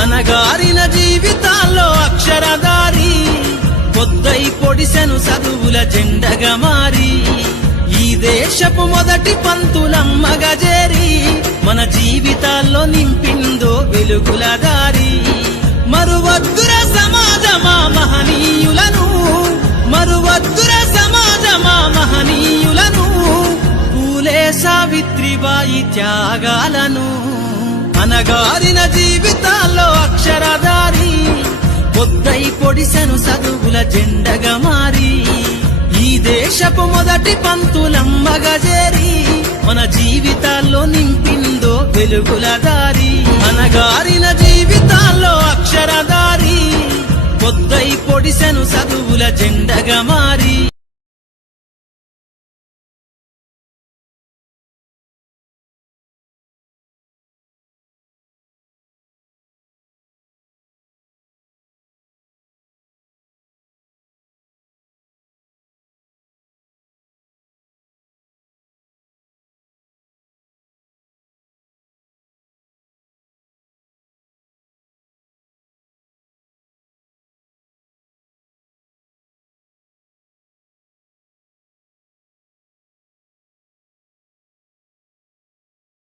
అనగారిన జీవితాల్లో అక్షరధారి పొద్దై పొడిసెను చదువుల జెండగా మారి ఈ దేశపు మొదటి పంతులమ్మగా చేరి మన జీవితాల్లో నింపిందో వెలుగుల దారి మరువద్దుర సమాజమా మహనీయులను మరువద్దుర సమాజమా మహనీయులను పూలే సావిత్రిబాయి త్యాగాలను అనగారిన జీవితాల్లో అక్షరధారి పొద్దై పొడిసెను చదువుల జెండగా మారి ఈ దేశపు మొదటి పంతులమ్మగా చేరి మన జీవితాల్లో నింపిందో వెలుగుల దారి అనగారిన జీవితాల్లో అక్షరధారి పొద్దై పొడిసెను చదువుల జెండగా మారి